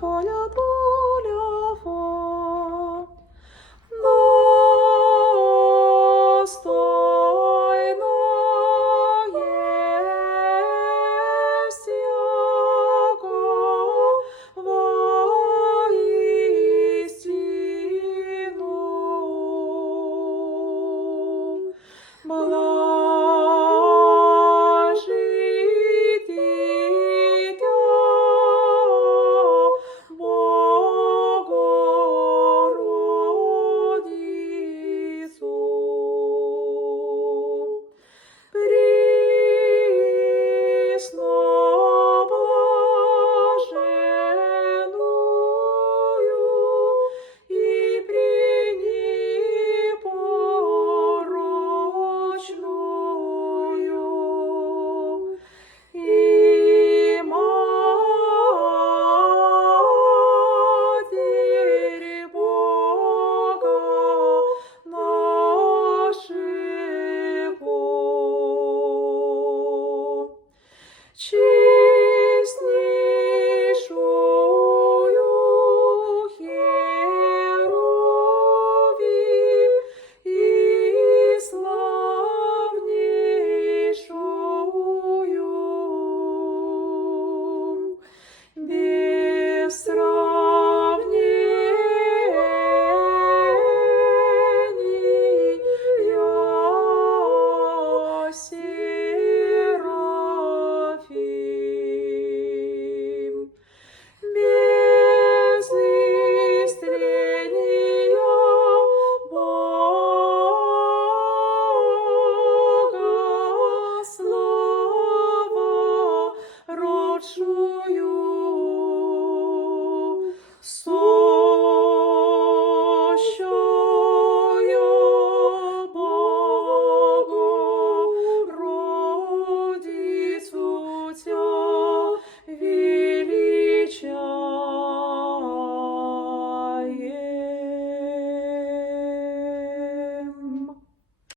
воля, доля достойно есть яко воистину. Блажит дитя Богородицу. Присно блаженную и пренепорочную, и Матерь Бога нашего. Честнейшую Херувим и славнейшую, без сравнения Серафим, без истрения Бога слава родшую, суща